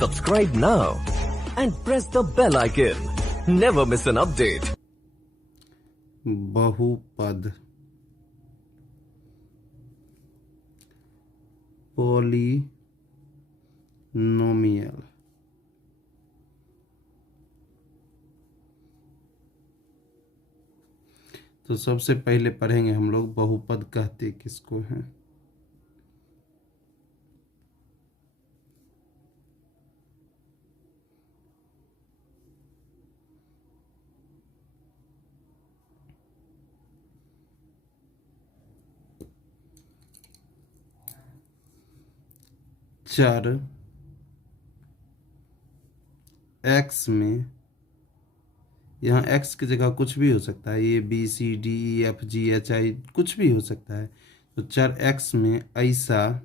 Subscribe now and press the bell icon. Never miss an update. बहुपद, polynomial. तो सबसे पहले पढ़ेंगे हम लोग बहुपद कहते किसको हैं। चर x में, यहाँ x की जगह कुछ भी हो सकता है, A B C D E F G H I कुछ भी हो सकता है। तो चर x में ऐसा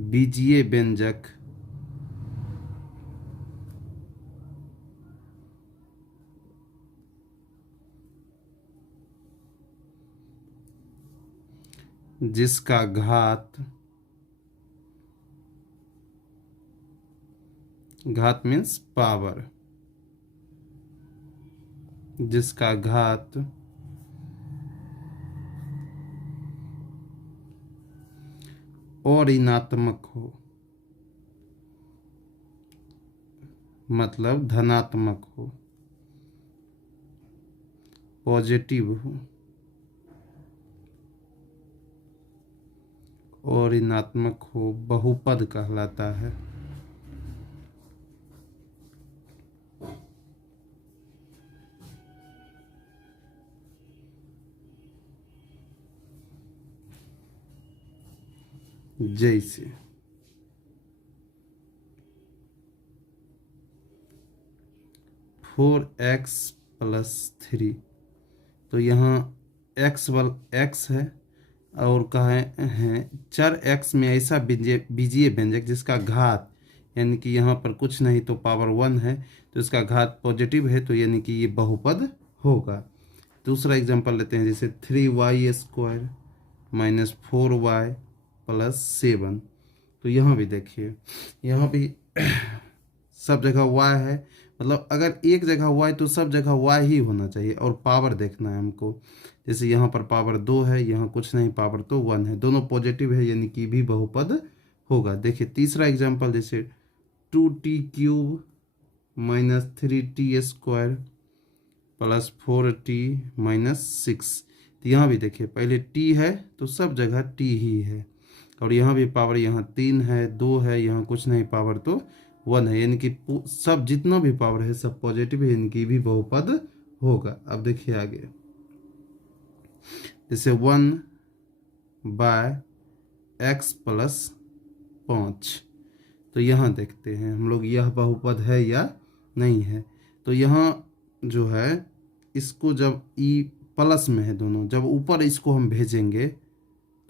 बीजीय व्यंजक जिसका घात मीन्स पावर, जिसका घात और ऋणात्मक हो, मतलब धनात्मक हो, पॉजिटिव हो और ऋणात्मक हो, बहुपद कहलाता है। जैसे 4x+3, तो यहाँ x है और कहा है चर x में ऐसा बीजीय व्यंजक जिसका घात, यानी कि यहाँ पर कुछ नहीं तो पावर 1 है, तो इसका घात पॉजिटिव है, तो यानी कि ये बहुपद होगा। दूसरा एग्जांपल लेते हैं, जैसे 3y² - 4y + 7। तो यहाँ भी देखिए, यहाँ भी सब जगह y है, मतलब अगर एक जगह y तो सब जगह y ही होना चाहिए, और पावर देखना है हमको। जैसे यहाँ पर पावर 2 है, यहाँ कुछ नहीं, पावर तो 1 है, दोनों पॉजिटिव है, यानी कि भी बहुपद होगा। देखिए तीसरा एग्जांपल, जैसे 2t³ - 3t² + 4t - 6। तो यहाँ भी देखिए, पहले t है तो सब जगह t ही है, और यहाँ भी पावर, यहाँ 3 है, 2 है, यहाँ कुछ नहीं, पावर तो 1 है, यानी कि सब जितना भी पावर है सब पॉजिटिव है, यानी कि भी बहुपद होगा। अब देखिए आगे, जैसे 1/x + 5। तो यहाँ देखते हैं हम लोग यह बहुपद है या नहीं है। तो यहाँ जो है, इसको जब e प्लस में है दोनों, जब ऊपर इसको हम भेजेंगे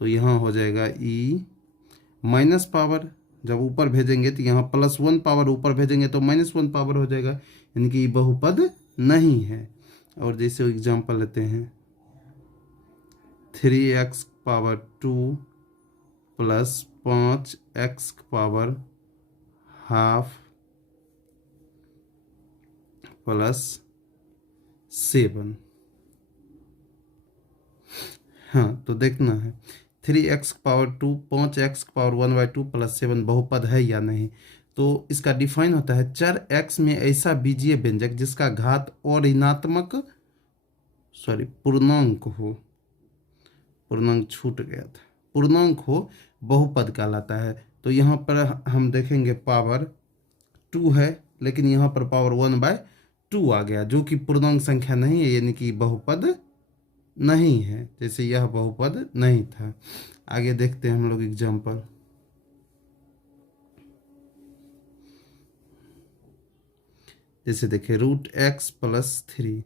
तो यहाँ हो जाएगा e माइनस पावर, जब ऊपर भेजेंगे तो यहाँ +1 पावर, ऊपर भेजेंगे तो -1 पावर हो जाएगा, यानी कि बहुपद नहीं है। और जैसे एग्जांपल लेते हैं, 3x² + 5x² + 7। हाँ, तो देखना है 3x⁻2 5x⁻1/2 + 7 बहुपद है या नहीं। तो इसका डिफाइन होता है, चर x में ऐसा बीजीय व्यंजक जिसका घात और पूर्णांक हो, पूर्णांक छूट गया था, पूर्णांक हो, बहुपद कहलाता है। तो यहाँ पर हम देखेंगे पावर 2 है, लेकिन यहाँ पर पावर 1/2 आ गया, जो कि पूर्णांक संख्या नहीं है, यानी कि बहुपद नहीं है, जैसे यह बहुपद नहीं था। आगे देखते हैं हम लोग एग्जांपल, जैसे देखिए √x + 3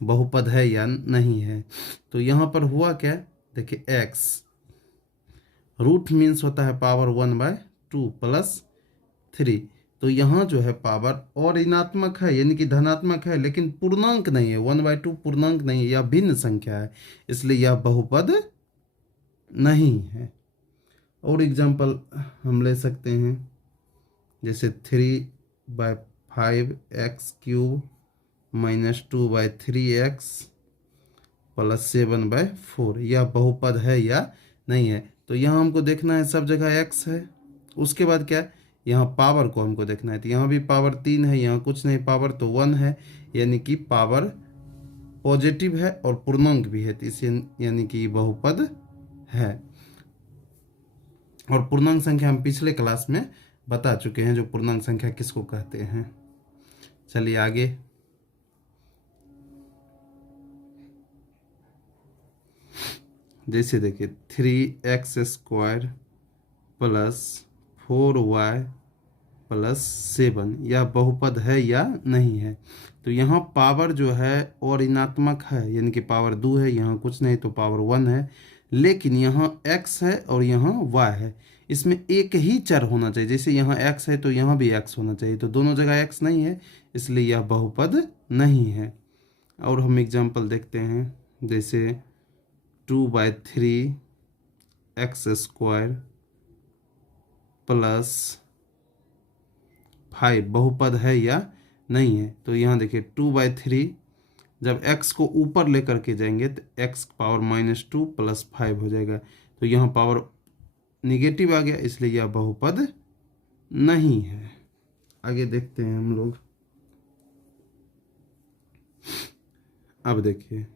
बहुपद है या नहीं है। तो यहाँ पर हुआ क्या, देखिए x रूट मीन्स होता है पावर 1/2 + 3, तो यहाँ जो है पावर और ऋणात्मक है, यानी कि धनात्मक है, लेकिन पूर्णांक नहीं है, 1/2 पूर्णांक नहीं है, यह भिन्न संख्या है, इसलिए यह बहुपद नहीं है। और एग्जांपल हम ले सकते हैं, जैसे 3/5 x³ -2/3 x + 7/4, यह बहुपद है या नहीं है। तो यहाँ हमको देखना है सब जगह x है। उसके बाद क्या है, यहाँ पावर को हमको देखना है। तो यहाँ भी पावर 3 है, यहाँ कुछ नहीं, पावर तो 1 है, यानी कि पावर पॉजिटिव है और पूर्णांक भी है, तो इसे यानी कि बहुपद है। और पूर्णांक संख्या हम पिछले क्लास में बता चुके हैं, जो पूर्णांक संख्या किसको कहते हैं। चलिए आगे। जैसे देखिए 3x² + 4y + 7, यह बहुपद है या नहीं है। तो यहाँ पावर जो है और ऋणात्मक है, यानी कि पावर 2 है, यहाँ कुछ नहीं तो पावर 1 है। लेकिन यहाँ x है और यहाँ y है, इसमें एक ही चर होना चाहिए। जैसे यहाँ x है तो यहाँ भी x होना चाहिए, तो दोनों जगह x नहीं है, इसलिए यह बहुपद नहीं है। और हम एग्जाम्पल देखते हैं, जैसे 2/3 x² + 5 बहुपद है या नहीं है। तो यहाँ देखिए 2/3, जब x को ऊपर लेकर के जाएंगे तो x पावर -2 + 5 हो जाएगा। तो यहाँ पावर निगेटिव आ गया, इसलिए यह बहुपद नहीं है। आगे देखते हैं हम लोग। अब देखिए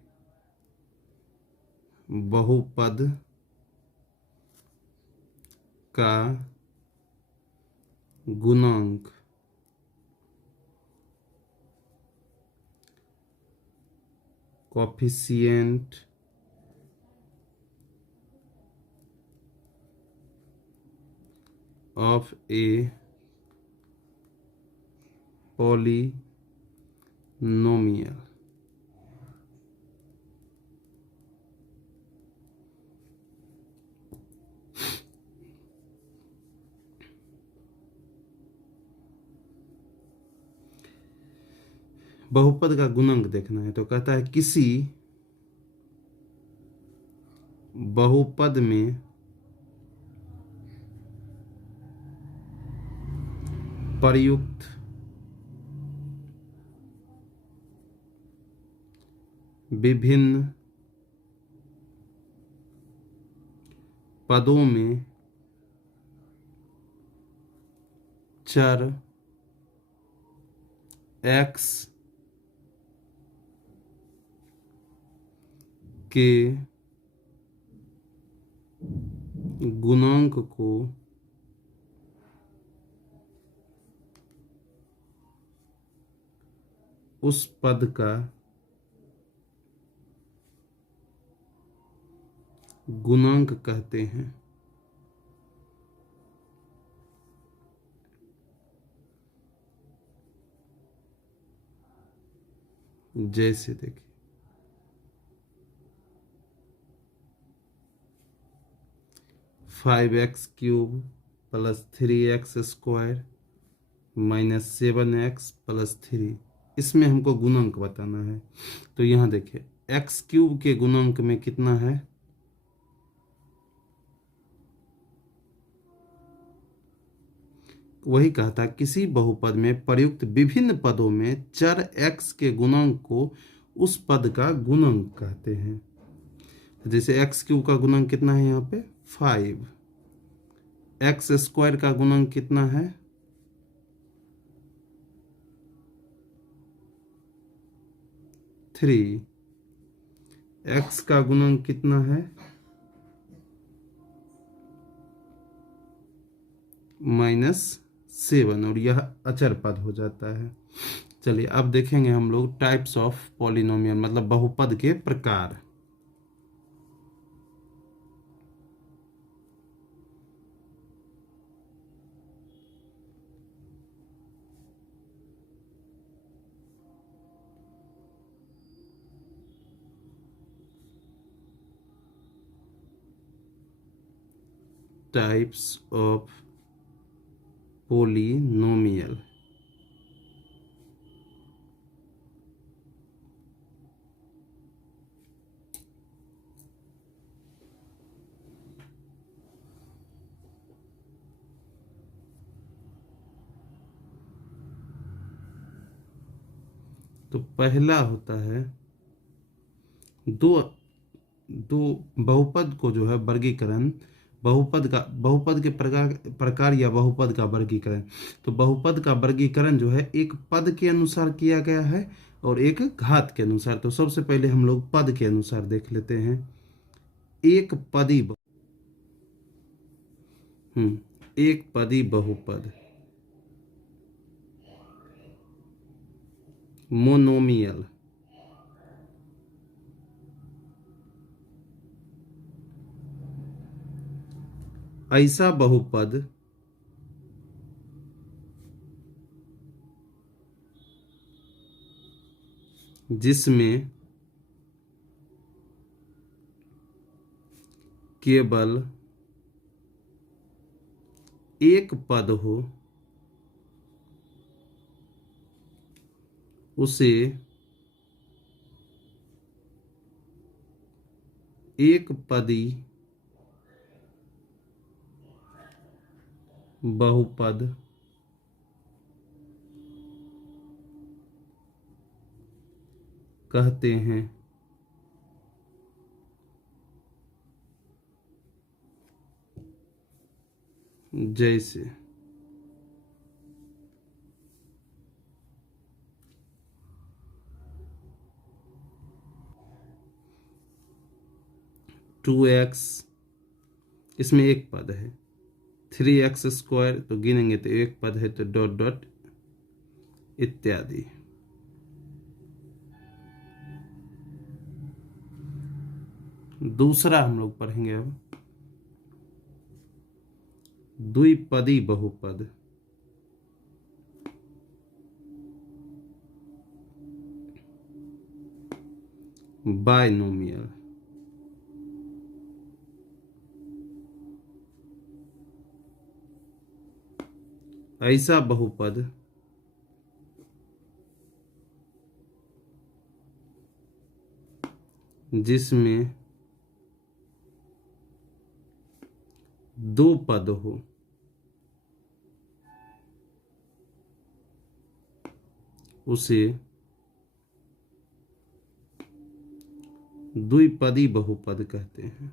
बहुपद का गुणांक कोफिशिएंट ऑफ ए पॉलिनोमियल। बहुपद का गुणांक देखना है, तो कहता है किसी बहुपद में प्रयुक्त विभिन्न पदों में चर x के गुणांक को उस पद का गुणांक कहते हैं। जैसे देखिए 5x³ + 3x² -7x + 3, इसमें हमको गुणांक बताना है। तो यहाँ देखिए x³ के गुणांक में कितना है, वही कहता किसी बहुपद में प्रयुक्त विभिन्न पदों में चर x के गुणांक को उस पद का गुणांक कहते हैं। जैसे x³ का गुणांक कितना है, यहाँ पे 5, x² का गुणांक कितना है 3, x का गुणांक कितना है -7, और यह अचर पद हो जाता है। चलिए अब देखेंगे हम लोग टाइप्स ऑफ पॉलिनोमियल, मतलब बहुपद के प्रकार। Types of polynomial. तो पहला होता है दो दो बहुपद को जो है वर्गीकरण, बहुपद के प्रकार या बहुपद का वर्गीकरण। तो बहुपद का वर्गीकरण जो है एक पद के अनुसार किया गया है और एक घात के अनुसार। तो सबसे पहले हम लोग पद के अनुसार देख लेते हैं। एक पदी एक पदी बहुपद, मोनोमियल। ऐसा बहुपद जिसमें केवल एक पद हो, उसे एक पदी बहुपद कहते हैं। जैसे 2x, इसमें एक पद है। 3x² तो गिनेंगे तो एक पद है, तो डॉट डॉट इत्यादि। दूसरा हम लोग पढ़ेंगे अब द्विपदी बहुपद। बायनोमियल। ऐसा बहुपद जिसमें दो पद हो, उसे द्विपदी बहुपद कहते हैं।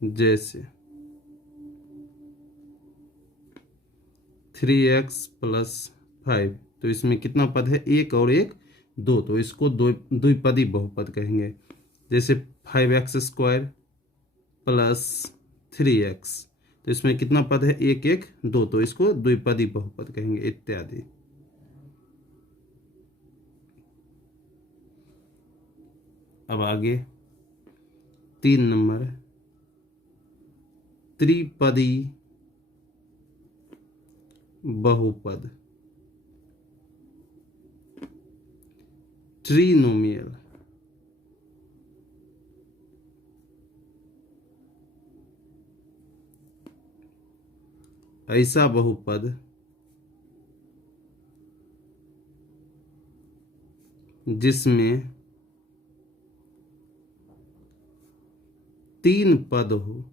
जैसे 3x+5, तो इसमें कितना पद है, एक और एक दो, तो इसको द्विपदी बहुपद कहेंगे। जैसे 5x² + 3x, तो इसमें कितना पद है, एक एक दो, तो इसको द्विपदी बहुपद कहेंगे इत्यादि। अब आगे 3 नंबर त्रिपदी बहुपद, ट्रिनोमियल। ऐसा बहुपद जिसमें 3 पद हो,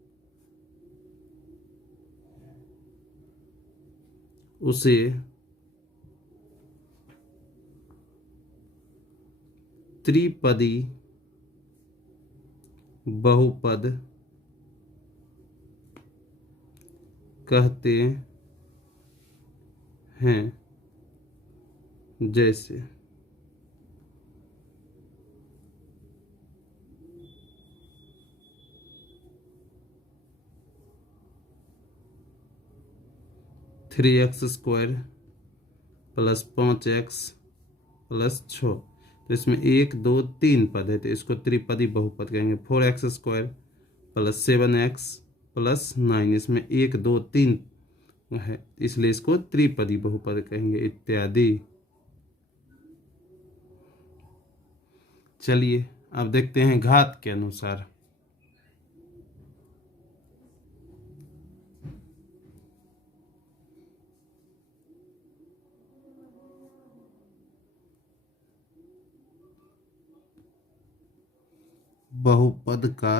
उसे त्रिपदी बहुपद कहते हैं। जैसे 3x² + 5x + 6, तो इसमें 1 2 3 पद है, तो इसको त्रिपदी बहुपद कहेंगे। 4x² + 7x + 9, इसमें 1 2 3 है, इसलिए इसको त्रिपदी बहुपद कहेंगे इत्यादि। चलिए अब देखते हैं घात के अनुसार। बहुपद का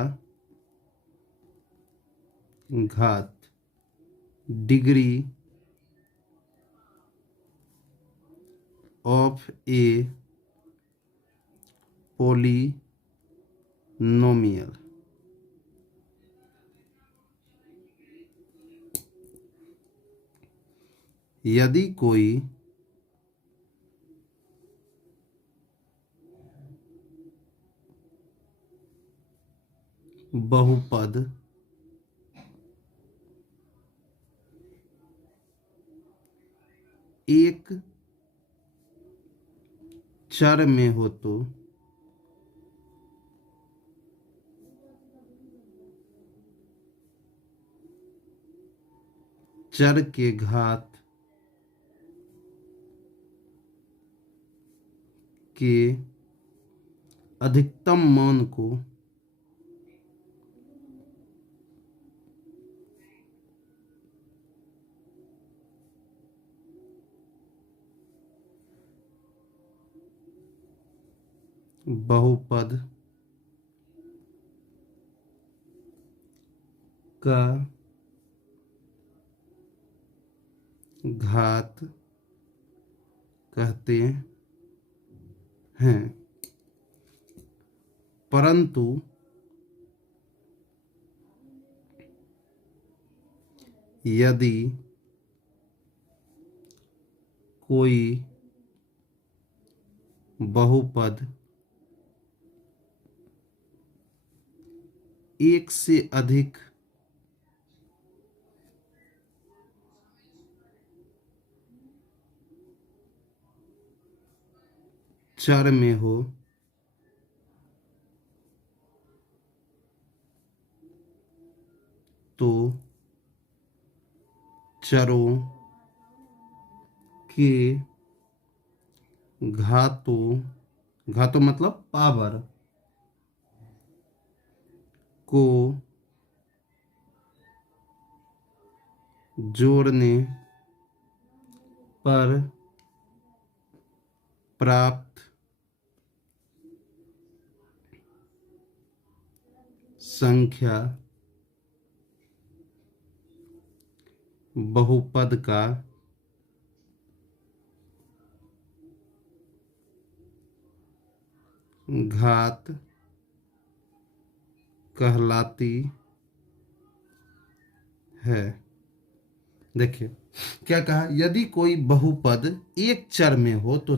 घात डिग्री ऑफ ए पोलिनोमियल। यदि कोई बहुपद एक चर में हो तो चर के घात के अधिकतम मान को बहुपद का घात कहते हैं। परंतु यदि कोई बहुपद एक से अधिक चर में हो तो चरों के घातों मतलब पावर को जोड़ने पर प्राप्त संख्या बहुपद का घात कहलाती है। देखिए क्या कहा, यदि कोई बहुपद एक चर में हो तो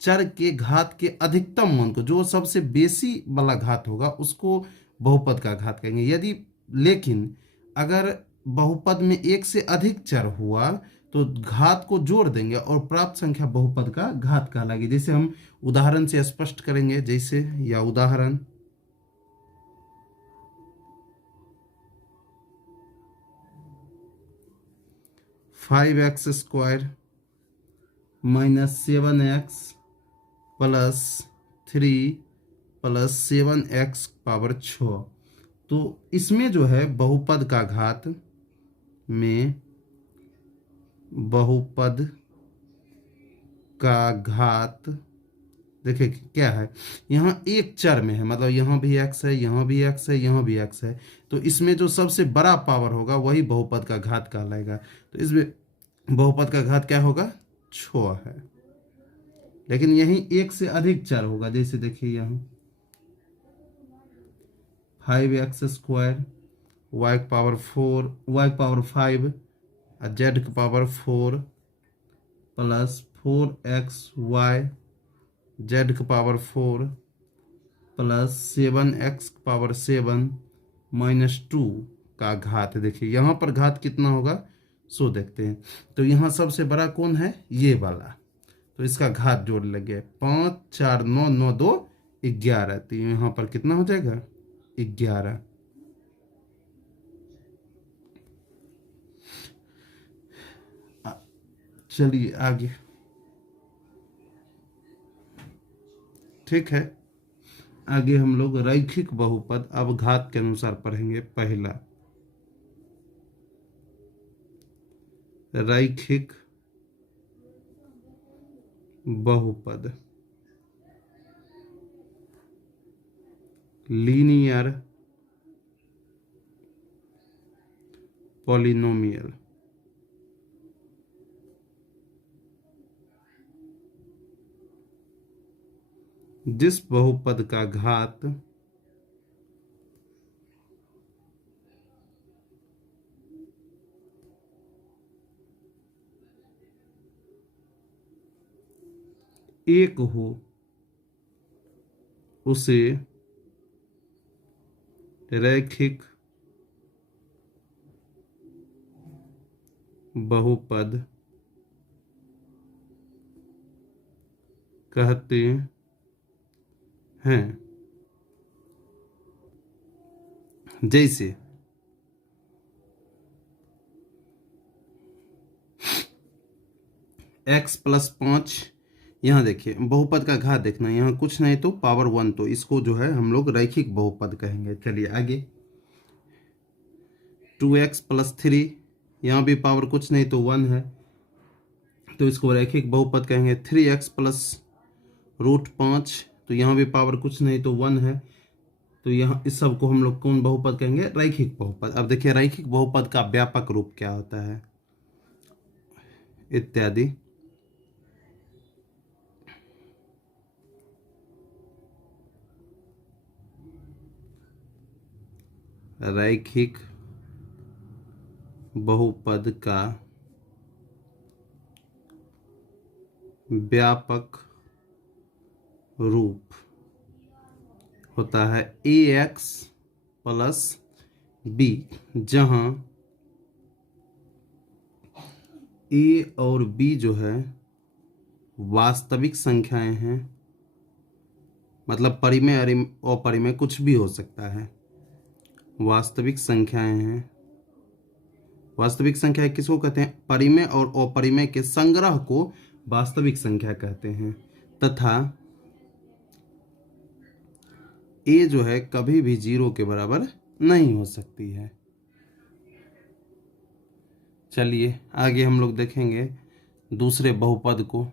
चर के घात के अधिकतम मान को, जो सबसे बेसी वाला घात होगा उसको बहुपद का घात कहेंगे। यदि लेकिन अगर बहुपद में एक से अधिक चर हुआ तो घात को जोड़ देंगे और प्राप्त संख्या बहुपद का घात कहलाएगी। जैसे हम उदाहरण से स्पष्ट करेंगे, जैसे या उदाहरण 5x² minus 7x plus 3 plus 7x power 6। तो इसमें जो है बहुपद का घात में बहुपद का घात देखिए क्या है, यहाँ एक चर में है, मतलब यहाँ भी x है, यहाँ भी x है, यहाँ भी x है। तो इसमें जो सबसे बड़ा पावर होगा वही बहुपद का घात कहलाएगा। तो इसमें बहुपद का घात क्या होगा, 6 है। लेकिन यहीं एक से अधिक चर होगा, जैसे देखिए यहाँ 5x² y power 4 y power 5 और z power 4 plus 4xy z power 4 plus 7x power 7 minus 2 का घात। देखिए यहाँ पर घात कितना होगा, सो देखते हैं। तो यहाँ सबसे बड़ा कौन है, ये वाला, तो इसका घात जोड़ लगे 5 4 9 9 2 11। तो यहाँ पर कितना हो जाएगा, 11। चलिए आगे, ठीक है। आगे हम लोग रैखिक बहुपद अब घात के अनुसार पढ़ेंगे। पहला रैखिक बहुपद लीनियर पॉलिनोमियल। जिस बहुपद का घात एक हो उसे रैखिक बहुपद कहते हैं। जैसे x+5, यहाँ देखिए बहुपद का घात देखना, यहाँ कुछ नहीं तो पावर 1, तो इसको जो है हम लोग रैखिक बहुपद कहेंगे। चलिए आगे 2x+3, यहाँ भी पावर कुछ नहीं तो 1 है, तो इसको रैखिक बहुपद कहेंगे। 3x+5, तो यहाँ भी पावर कुछ नहीं तो 1 है, तो यहाँ इस सब को हम लोग कौन बहुपद कहेंगे? रैखिक बहुपद। अब देखिए रैखिक बहुपद का व्यापक रूप क्या होता है इत्यादि। रैखिक बहुपद का व्यापक रूप होता है ax + b, जहां a और b जो है वास्तविक संख्याएं हैं, मतलब परिमेय अपरिमेय कुछ भी हो सकता है। वास्तविक संख्याएं हैं। वास्तविक संख्या किसको कहते हैं? परिमेय और अपरिमेय के संग्रह को वास्तविक संख्या कहते हैं। तथा a जो है कभी भी 0 के बराबर नहीं हो सकती है। चलिए आगे हम लोग देखेंगे दूसरे बहुपद को।